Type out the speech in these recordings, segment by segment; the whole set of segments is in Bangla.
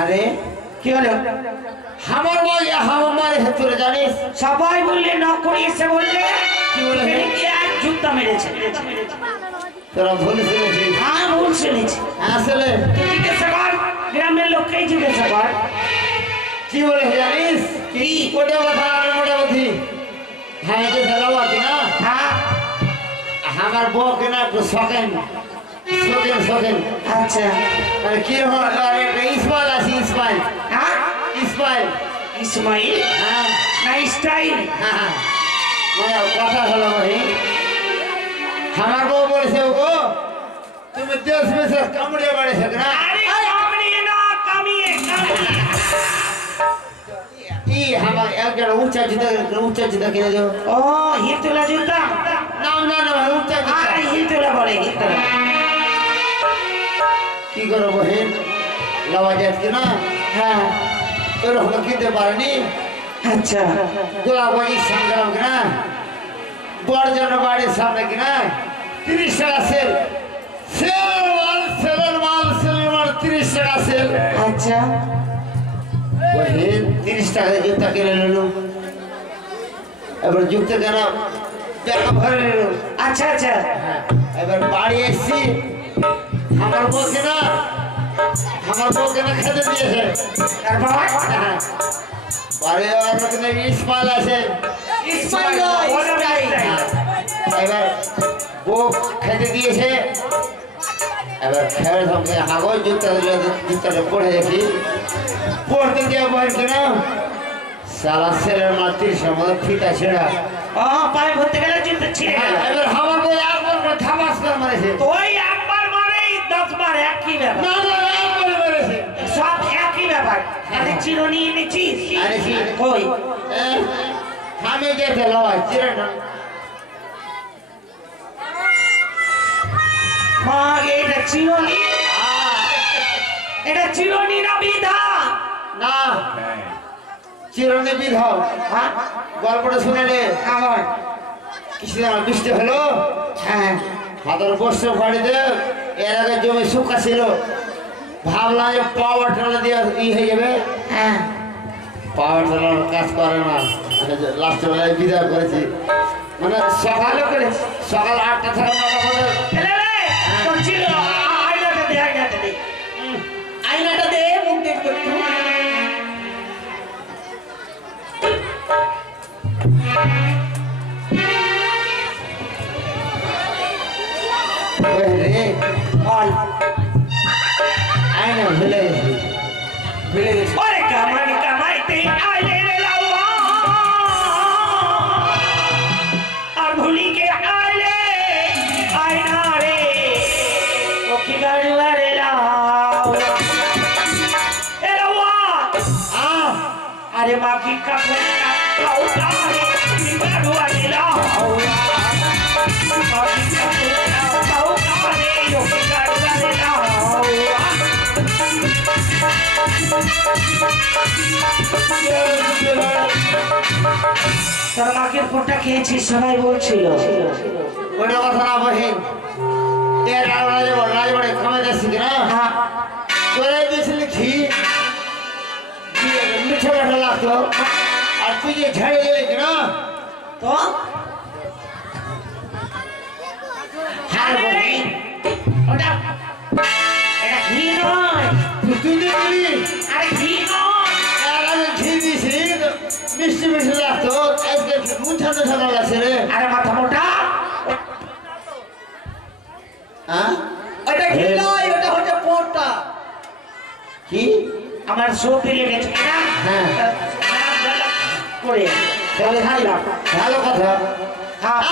আরে কি হলো আমার বল আমার হেতুরে জানিস সবাই বললে নকরি এসে বললে কি বলে এক জুতা মেরেছে তোরা ভুল শুনেছিস হ্যাঁ ভুল শুনেছি আসলে জিজ্ঞাসা কর গ্রামের লোককেই জিজ্ঞাসা কর কি বলে জানিস কি কোটে কথা মোটামুটি হ্যাঁ যে খেলাবাতি না হ্যাঁ আমার বউ কেনা একটু শখেন শখেন আচ্ছা কি হয় ইসমাইল আছে ইসমাইল হ্যাঁ ইসমাইল হ্যাঁ না স্টাইল হ্যাঁ মানে কথা হলো ভাই আমার বউ বলেছে গো তুমি দেশ বিদেশ কামড়িয়ে বেড়েছে না আরে কামড়িয়ে না কামিয়ে ই আমার একজন উচ্চ জুতা কিনে দেবো ও হিলতোলা জুতা না উচ্চ জুতা হিলতোলা বলে হিলতোলা কি করো বহিন লওয়া যায় কিনা হ্যাঁ এরকম কিনতে পারেনি আচ্ছা গোলাবাড়ির সংগ্রাম কিনা বড় জন বাড়ির সামনে কিনা 30 টাকা সেল মাল 30 টাকা সেল আচ্ছা বহিন 30 টাকা জুতা কিনে নিল এবার জুতা কেন টাকা ভরে নিল আচ্ছা এবার বাড়ি এসছি আমার বউ কেনা খেতে দিয়েছে বাড়ি ইসমাইল আছে এবার বউ খেতে দিয়েছে এবার খেয়ে সঙ্গে হাগজ জুতাটা পড়ে দেখি পড়তে দিয়ে বল কেনা সারা ছেলের মার 30 মতো ফিতা ছেড়া পায়ে ভরতে গেলে জুতা ছিঁড়ে গেল এবার আমার বউ একবার থামাস করে মারেছে ওই একবার মারে 10 বার একই ব্যাপার না একবার মারেছে সব একই ব্যাপার আরে চিরুনি এনেছিস আরে কই আমি যেতে লওয়া চিরুনি মা এটা চিরুনি না বিধা না চিরুনি বিধা হ্যাঁ গল্পটা শুনে নে আমার কিছু না বৃষ্টি হলো হ্যাঁ হাতের বর্ষা বাড়িতে এর আগে জমি শুকা ছিল ভাবলাম যে পাওয়ার টেলার দিয়ে হয়ে যাবে হ্যাঁ পাওয়ার টেলার কাজ করে না লাস্টের বেলায় বিদায় করেছি মানে সকালে করে সকাল 8টা থেকে 9টা পর্যন্ত আয়নাটা দে মুখ দেখতে আয়না ভুলে গেছি কামাইতে আইলে রে লাউয়া আর ভুলি কে আইলে আয়না রে ও কি গাড়ুয়া রে লাউয়া এ লাউয়া আরে মা কি কাকুয়া লাউয়া কি গাড়ুয়া রে লাউয়া তোর মাকে ফোনটা খেয়েছিস সবাই বলছিল ওটা কথা না বহিন এর রাজবাড়ি খামে যাচ্ছি কিনা তোরা দিয়েছিলি ঘি মিঠে মিঠে লাগতো আর তুই যে ঝেড়ে দিলি কিনা তো হ্যাঁ বহিন ওটা এটা ঘি নয় তুই দিলি আরে ঘি নয় আর আমি ঘি দিয়েছি মিষ্টি মিষ্টি লাগতো আজকে মুছাতে সকাল লাগছে রে আরে মাথা মোটা হ্যাঁ ওটা ঘি নয় ওটা হচ্ছে পোটা কি আমার সবই লেগেছে না হ্যাঁ করে তাহলে ভালো কথা হ্যাঁ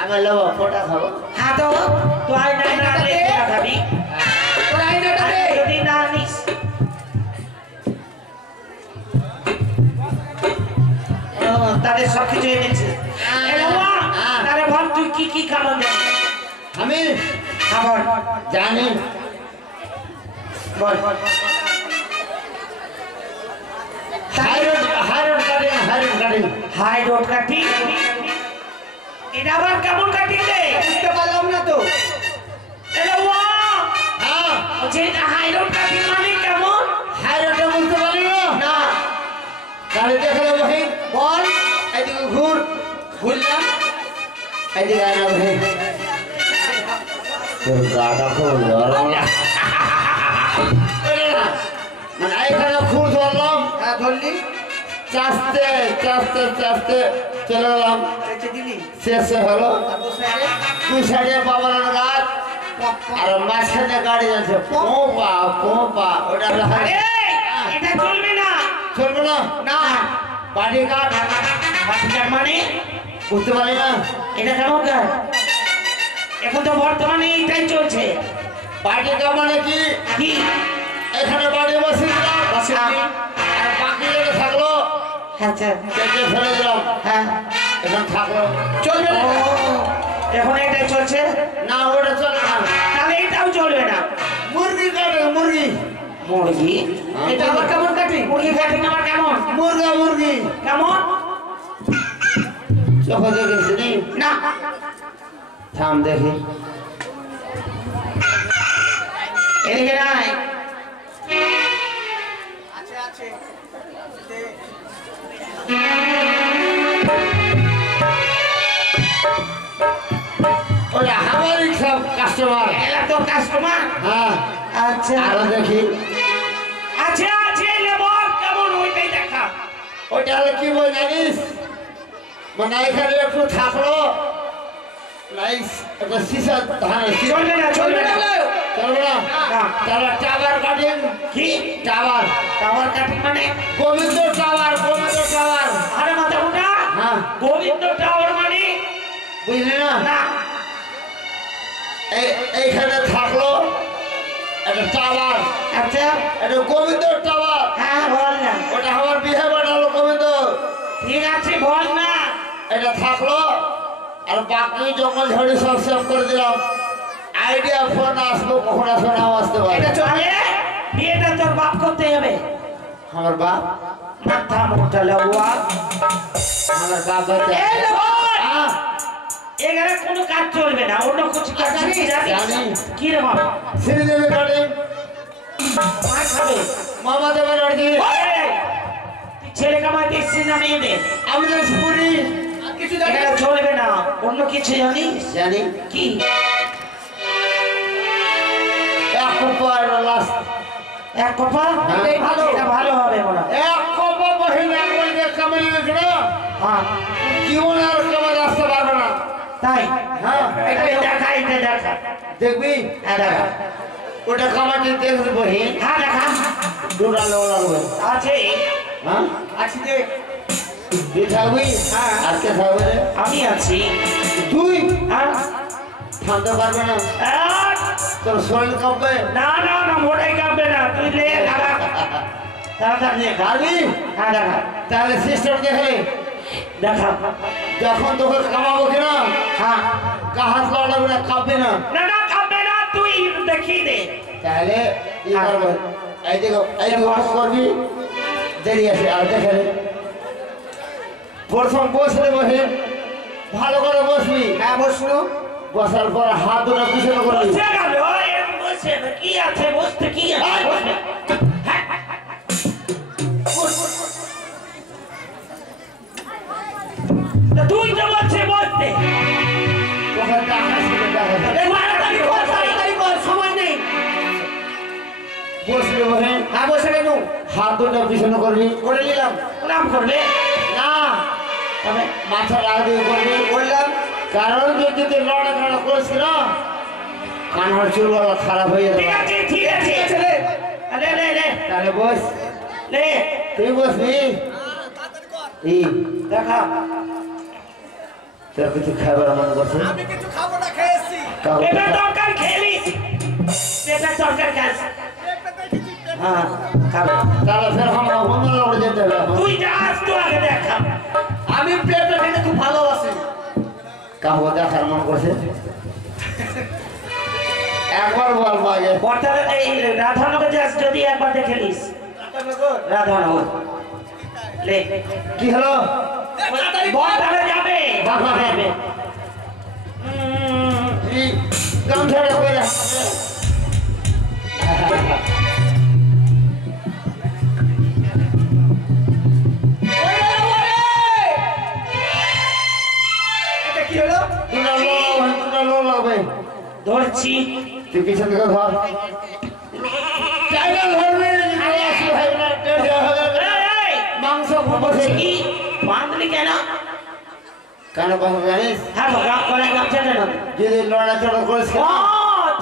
আমি লোবো ফোটা খাবো হ্যাঁ তো তুই আয়নাটা দে খাবি তোর আয়নাটা দে যদি না নিস তারে সব কিছু এনেছে তারে বল তুই কি কি খাবার জানিস আমি খাবার জানি বল কাটিং। High road cutting. এটা আবার কেমন কাটিং রে? বুঝতে পারলাম না তো। এলো ওয়া। হ্যাঁ যে হাই রোড কাটিং মানে কেমন? হাই রোডটা বুঝতে পারলি না? না তাহলে দেখে নেবো ভাই। বল এদিকে ঘুর। ঘুরলাম এদিকে আয় না ভাই। তোর গাটা খুব নরম না। মানে এখানে খুর ধরলাম। হ্যাঁ ধরলি চাষতে চাষতে চাষতে চলে গেলাম। চেঁচে দিলি শেষ হলো আর দু সাইডে দুই সাইডে বাবার গাছ আর মাঝখানে গাড়ি যাচ্ছে পোপা পোপা ওটা আরে এটা চলবে না। চলবে না? না বাড়ি কাঠ বাটিকার মানে বুঝতে পারি না। এটা কেমন কাজ? এখন তো বর্তমানে এইটাই চলছে। বাড়ি কাঠ মানে কি? কি এখানে বাড়ি বসে দিলাম বসিয়ে আর বাকি যেটা থাকলো আচ্ছা কেটে ফেলে দিলাম। হ্যাঁ এখানে থাকলো চলবে না। এখন এটাই চলছে না ওটা চলে না। তাহলে এটাও চলবে না। মুরগি কাটে মুরগি মুরগি এটা আবার কেমন কাটি? মুরগি কাটিং আবার কেমন? মুরগা মুরগি কেমন? চোখে দেখেছি নি? না থাম দেখি এদিকে নাই। আছে আছে ওটা আমারই সব কাস্টমার। এলা তো কাস্টমার। হ্যাঁ আচ্ছা আরো দেখি আছে আছে লেবর কেমন ওইটাই দেখা। ওইটা হলে কি বল জানিস? মানে এখানে একটু থাকলো নাইস একটা সিসা ধানের চলবে না চলবে না। চলবে না? না। তাহলে টাওয়ার কাটিং। কি টাওয়ার টাওয়ার কাটিং মানে? Govinda tower Govinda tower. আরে মাথা মোটা হ্যাঁ গোবিন্দ টাওয়ার মানে? বুঝলি না? না এইখানে থাকলো একটা টাওয়ার আচ্ছা একটা গোবিন্দ টাওয়ার। হ্যাঁ বল না। ওটা আমার বিহে বানালো গোবিন্দ। ঠিক আছে বল না। এটা থাকলো আর বাকি জঙ্গল ঝড়ি সব সেভ করে দিলাম। আইডিয়া ফোন আসবো কখন আসবে নাও আসতে পারে। এটা চলে বিয়েটা তোর বাপ করতে হবে। আমার বাপ মাথা মোটা লেবুয়া। আমার বাপ বাচ্চা এই লেবর হ্যাঁ এখানে কোনো কাজ চলবে না। অন্য কিছু কাজ জানি। কি রে বাবা শ্রীদেবী কাটিং মা খাবে। মামা দেবের আর কি এই, তুই ছেলে কামাইতে এসছিস না মেয়েদের? আমি তো পুরি কিছু এখানে চলবে না। অন্য কিছু জানিস? জানি কি এক কোপা লাস্ট এক কপা? হ্যাঁ। এটাই ভালো। এটা ভালো হবে মনে হয়। এক কোপা বহিন একবার যে কামাই দেখে না হ্যাঁ জীবন আর কামাই আসতে পারবে না। তাই হ্যাঁ এটাই দেখা এটা দেখা। দেখবি হ্যাঁ দেখা। ওটা কামাটি দেখবি বহিন হ্যাঁ দেখা দুটা লোক লাগবে। আছে। হ্যাঁ আছি যে তুই থাকবি হ্যাঁ। আর কে থাকবে রে? আমি আছি। তুই হ্যাঁ থামতে পারবে না আর তোর শরীর কাঁপবে। না না না মোটাই কাঁপবে না। তুই লে দাঁড়া তাড়াতাড়ি দেখা। পারবি? হ্যাঁ দেখা তাহলে সিস্টেম দেখে দেখা। যখন তোকে কামাবো কিনা হ্যাঁ গা হাত লাগাবে না কাঁপবে না। না না কাঁপবে না। তুই দেখিয়ে দে। তাহলে ই করবো এইদিকে করবি দেরি আছে আর দেখে রে। প্রথম বসলে বসে ভালো করে বসবি। হ্যাঁ বসলো বসার পর হাত দুটো পিছনে করবি। বসে গেল এরকম বসে কি আছে বসতে কি আছে বসবে। হ্যাঁ। তা তুই তো বলছে বসতে। ওখানে টাকা ছিল, টাকা ছিল। এ মারামারি কর, তাড়াতাড়ি কর সময় নেই বসলে বসে হ্যাঁ বসে গেল হাত দুটো পিছনে করবি। করে নিলাম নাম করবে না তবে মাথা রাগ দিয়ে করবি। করলাম কারণ তুই যদি লড়া লড়া করিস না কানার চুলগুলো খারাপ হয়ে ঠিক যাবে। আছে ঠিক আছে লে লে লে তাহলে বস লে তুই বসবি। এই দেখা। তোর কিছু খাবার মনে করছে আমি কিছু খাবো না খেয়ে এসছি কাউকে পেঁপে তরকারি খেলিস। পেঁপে তরকারি খাস। হ্যাঁ খাবে। তাহলে ফের আমরা অন্য লড়ে যেতে হবে এখন। তুই যাস তো আগে দেখা। আমি পেঁপে খেতে খুব ভালোবাসি কাউকে দেখার মন করছে একবার বলবো আগে। বর্তমানে এই রাধানগর যাস যদি একবার দেখে নিস। রাধানগর ले কি হলো बहुत भाলো যাবে বাবা যাবে এই গামছাটা কইরা এটা কি হলো? দুটা লো লাগবে ধরছি তুই পিছন থেকে ধর জায়গা ধরবে এই মাংস বসে কি বাঁধলি কেন কেন বাবা জানিস হ্যাঁ গাম করে গামছাটা না যদি লড়াচড়া করিস ও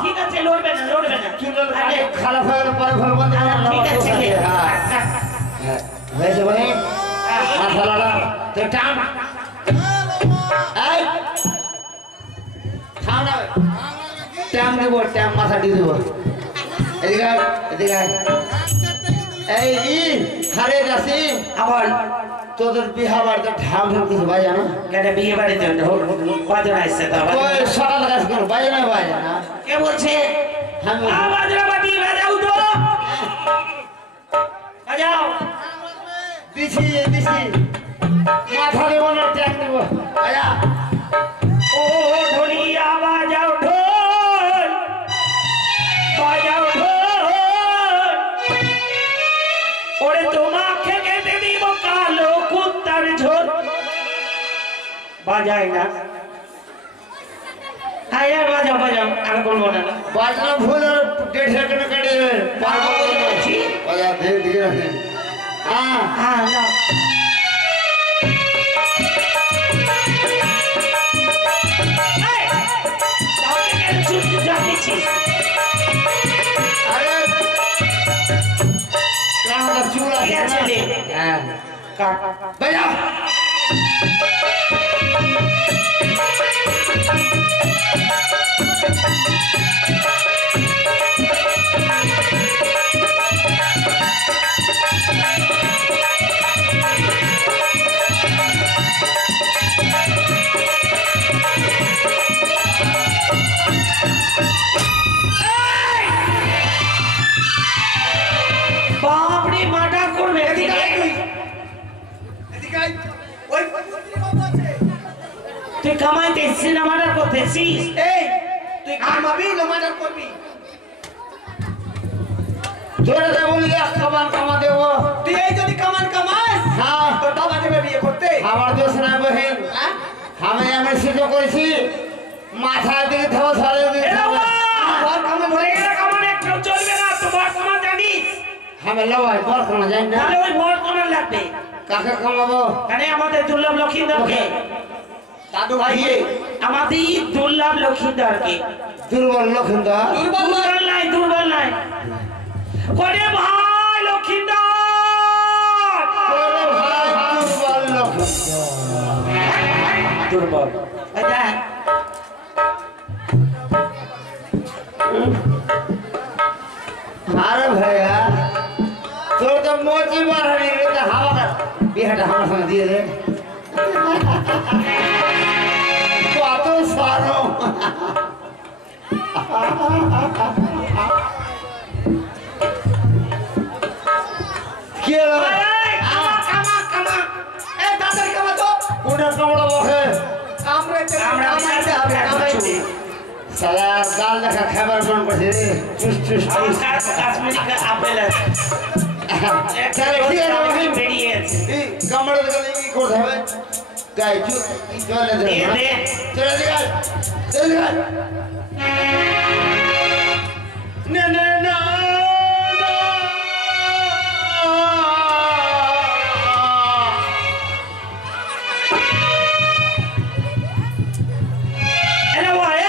ঠিক আছে লড়বে না কি লড়বে খারাপ হয়ে গেলে পরে ফেলবো ঠিক আছে হয়েছে ভাই মাথা লড়া তো টান এই খাও না ট্যাম দিব ট্যাম মাথা দিয়ে দেবো এদিকে আয়, এদিকে আয়। এই হারে যাসি আবার তোদের বিহা বাড়িতে ঢাম ঢুক কিছু বাজে না কেটে বিয়ে বাড়িতে বাজনা আসছে তো ওই সকাল গাছ কেন বাজে না কে বলছে আমি বাজনা বাটি বাজাও তো বাজাও দিছি মাথা দেবো না ট্যাম দেবো আয়া ও ঢোলিয়া বাজাও ঢোল বাজাও ঢোল ওরে তোমাকে খেতে দিব কালো কুত্তার ঝোল বাজাই না হ্যাঁ यार বাজাও আর বলবো না বাজনা ভুল আর 1.5 সেকেন্ড কেটে যাবে পারবো না বাজা ধীরে ধীরে রাখেন হ্যাঁ হ্যাঁ না আরে কেমন চুল আছে হ্যাঁ বাজা বাপরে মাটা করবে এদিকে আয় তুই। এদিকে আয়। ওই মন্ত্রী বাবু আছে। তুই কামাইতে সিনেমাটা করতেছিস এই, তুই কামাবি না মার্ডার করবি? তোরা যা বলি খাবার কামা দেবো তুই এই যদি কামান কামাস, হ্যাঁ তোর বাবা দেবে বিয়ে করতে। আমার দোষ না বহেন হ্যাঁ? আমি সিদ্ধ করেছি মাথা দিকে থাকো সারে দিকে এরা থাকো ঘর কামে ধরে এরা কামানে কেউ চলবে না তোমার কামান জানিস আমি লবাই বর কামা জানি না তাহলে ওই ভোট কামান লাগবে কাকে কামাবো মানে আমাদের দুর্লভ লক্ষিন্দরকে দাদু ভাই আমাদের দুর্লভ লক্ষিন্দরকে দুর্বল লক্ষিন্দর দুর্বল নাই করে ভাই লক্ষিন্দর ওরে ভাই দুর্বল লক্ষিন্দর দুর্বল দেখ আরে ভাইয়া তোর তো মোচি বাড়ানি রে হাওয়া বিহাটা আমার সঙ্গে দিয়ে দে কত সারো কি হলো কামা কামা এই দাদার কামা তো কোনটা কামড়া বসে কামড়াইতে আমরা কামাইতে হবে কামাইতে। সালা গাল দেখা খাবার গ্রহণ করছে রে choose choose choose Kashmiri apple আছে তাহলে ঠিক আছে বাবা। বেরিয়ে আছে এই কামড়ে গেলে কি করতে হবে গাই চলে দে দিয়ে দে। চলে দে চলে দে না না না এরা ভাই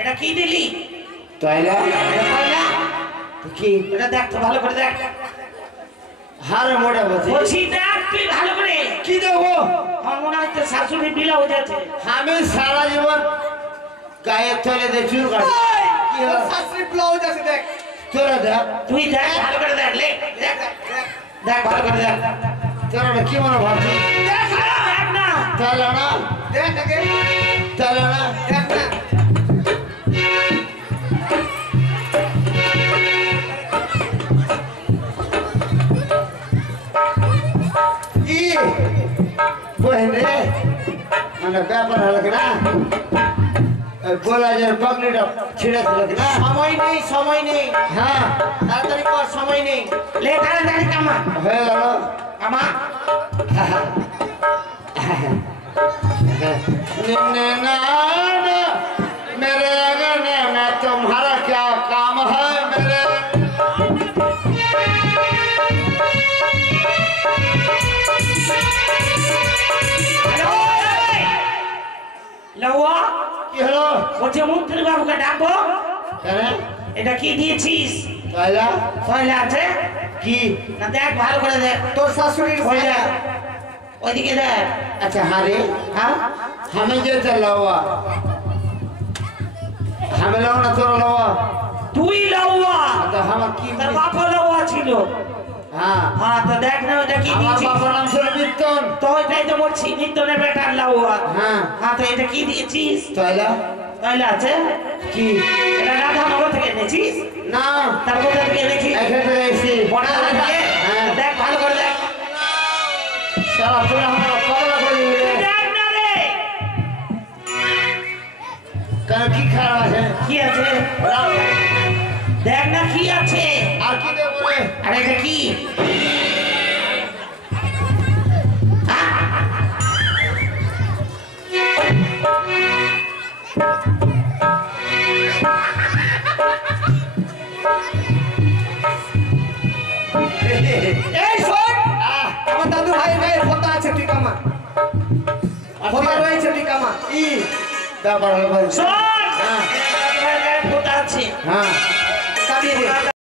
এটা কি দিলি তাইলা এটা কয়লা? কি এটা দেখ তো ভালো করে দেখ হারে মোটা বসে বলছি দেখ তুই ভালো করে কি দেবো আমার মনে হয় তোর শাশুড়ি বিলা হয়ে যাচ্ছে আমি সারা জীবন গায়ের তলে দিয়ে চুল কাটি কি হলো শাস্ত্রী ব্লাউজ আছে দেখ। তোরা দেখ তুই দেখ ভালো করে দেখ লে দেখ দেখ ভালো করে দেখ তোরা কি মনে ভাবছিস দেখ না তাহলে না দেখ আগে তাহলে না দেখ না। বহেন রে মানে ব্যাপার হলো কি না গোলাজের পাগড়িটা ছিঁড়ে দিল কি না সময় নেই হ্যাঁ তাড়াতাড়ি কর সময় নেই লে তাড়াতাড়ি কামা হয়ে গেল কামা मेरे अगने में तुम्हारा क्या काम है मेरे লওয়া কি হলো বলছে মন্ত্রী বাবুকে ডাকো কেন এটা কি দিয়েছিস কয়লা কয়লা আছে কি না দেখ ভালো করে দেখ তোর শাশুড়ির কয়লা ওইদিকে দেখ अच्छा हारे हाँ हमें जो चलावा हमें लाओ ना तोरा लावा তুই লওয়া तो हम की তোর বাপ লওয়া ছিল हाँ হ্যাঁ তো দেখ না ওটা কি हमारा দিয়েছিস बापा नाम से बितन তো এটাই তো বলছি নিত্যনের বেটার লওয়া হ্যাঁ। হ্যাঁ তো এটা কি দিয়েছিস कयला কয়লা আছে की এটা রাধানগর থেকে এনেছিস ना তার কোথা থেকে এনেছিস ऐसे तो ऐसे বর্ডার থেকে হ্যাঁ। দেখ ভালো করে দেখ साला तोरा हमारा पागल कर दिए দেখ না রে कल की खराब है কি আছে দেখ না কি আছে আর কি দে বলে আরে এটা কি এই শোন আমার দাদু ভাই গায়ে ফোঁটা আছে তুই কামা ফোঁটা রয়েছে তুই কামা ই ব্যাপার হবে শোন হ্যাঁ ফোটা আছে হ্যাঁ কাটিয়ে দে